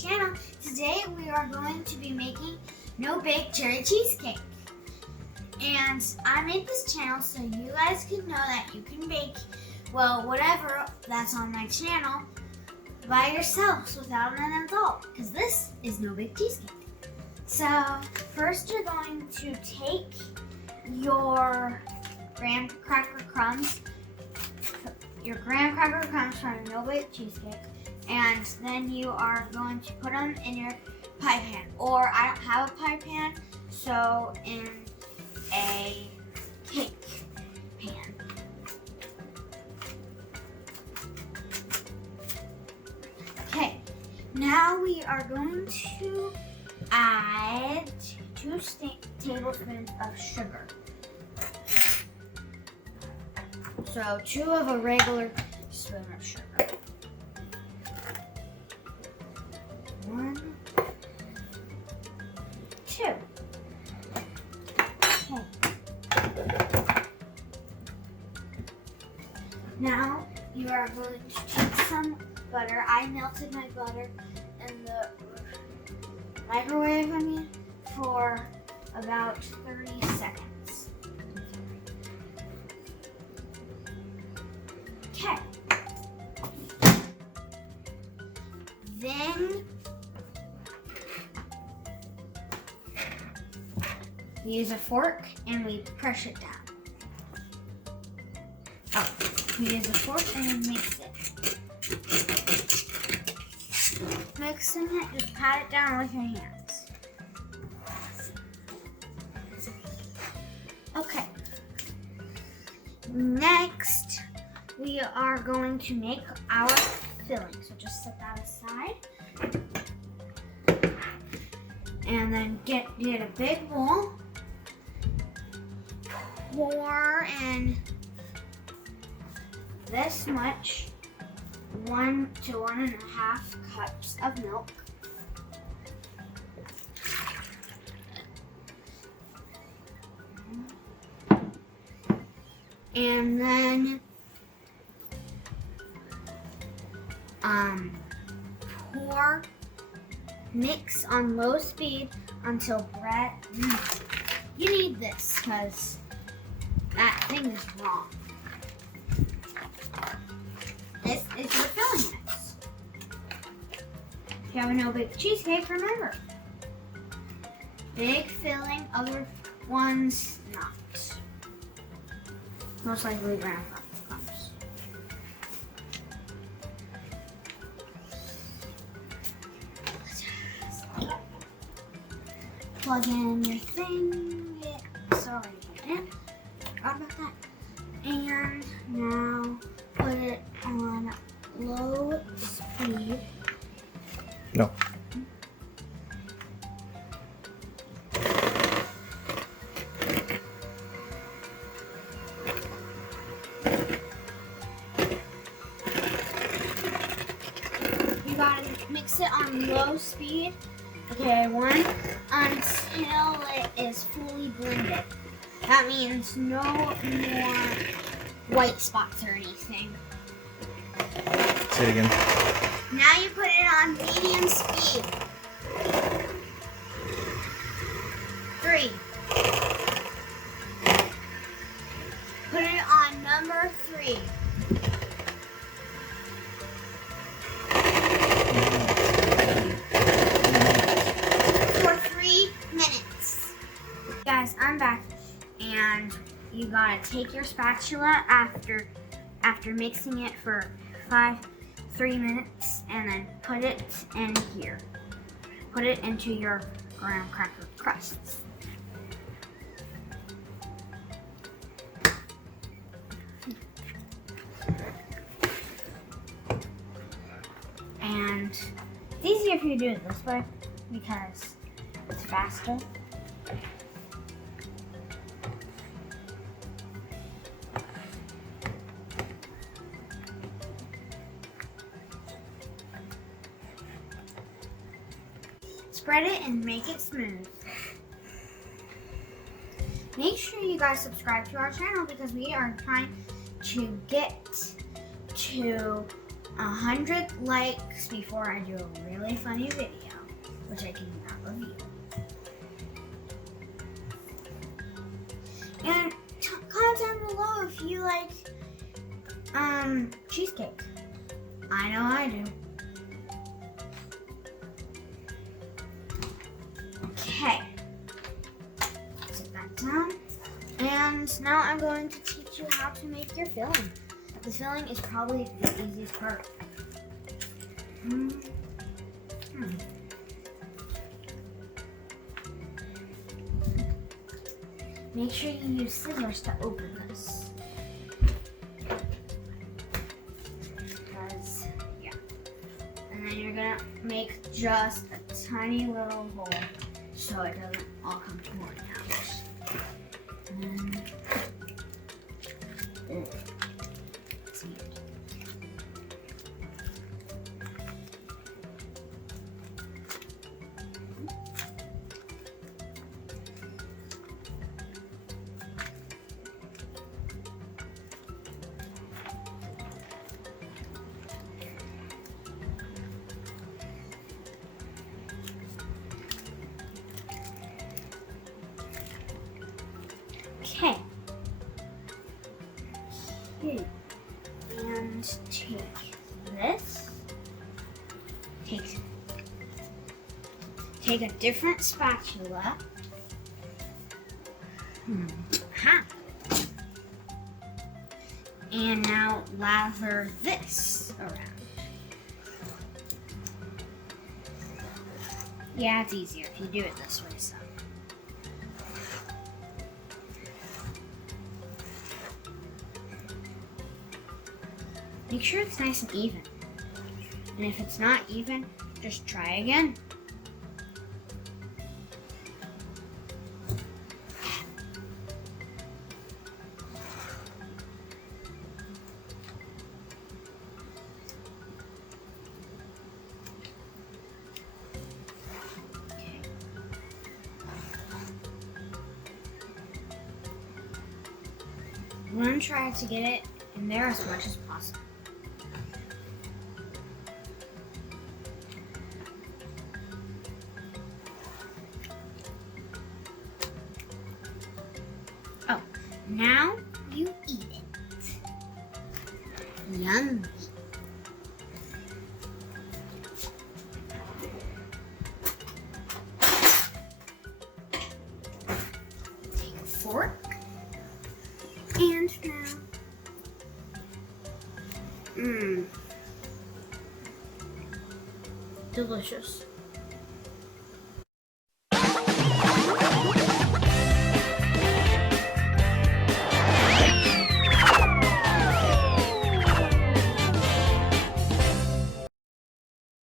channel. Today we are going to be making no-bake cherry cheesecake. And I made this channel so you guys can know that you can bake, well, whatever that's on my channel by yourselves without an adult, because this is no-bake cheesecake. So first you're going to take your graham cracker crumbs from a no-bake cheesecake, and then you are going to put them in your pie pan. Or I don't have a pie pan, so in a cake pan. Okay, now we are going to add 2 tablespoons of sugar. So 2 of a regular spoon of sugar. 1, 2. Okay. Now you are going to take some butter. I melted my butter in the microwave for about 30 seconds. Okay. Then we use a fork and we press it down. Oh, we use a fork and we mix it. Mixing it, just pat it down with your hands. Okay. Next, we are going to make our filling. So just set that aside. And then get a big bowl. Pour in this much, 1 to 1.5 cups of milk. And then mix on low speed until bread. You need this because that thing is wrong. This is your filling mix. If you have a no-bake cheesecake, remember, big filling, other ones not. Most likely graham crumbs. Plug in your thing. It's already in. Forgot about that. And now put it on low speed. No. You gotta mix it on low speed. Okay, until it is fully blended. That means no more white spots or anything. Say it again. Now you put it on medium speed. 3. Put it on number 3. For 3 minutes. Guys, I'm back, and you gotta take your spatula after mixing it for 3 minutes, and then put it in here. Put it into your graham cracker crusts. And it's easier if you do it this way because it's faster. Spread it and make it smooth. Make sure you guys subscribe to our channel because we are trying to get to 100 likes before I do a really funny video, which I cannot reveal. And comment down below if you like cheesecake. I know I do. Okay. Set that down. And now I'm going to teach you how to make your filling. The filling is probably the easiest part. Make sure you use scissors to open this. Because, yeah. And then you're gonna make just a tiny little hole so it doesn't all come pouring out. See. Okay. And take this. Take a different spatula. And now lather this around. Yeah, it's easier if you do it this way, so. Make sure it's nice and even. And if it's not even, just try again. Okay. I'm going to try to get it in there as much as possible. Oh, now you eat it. Yummy. Take a fork. And now. Delicious.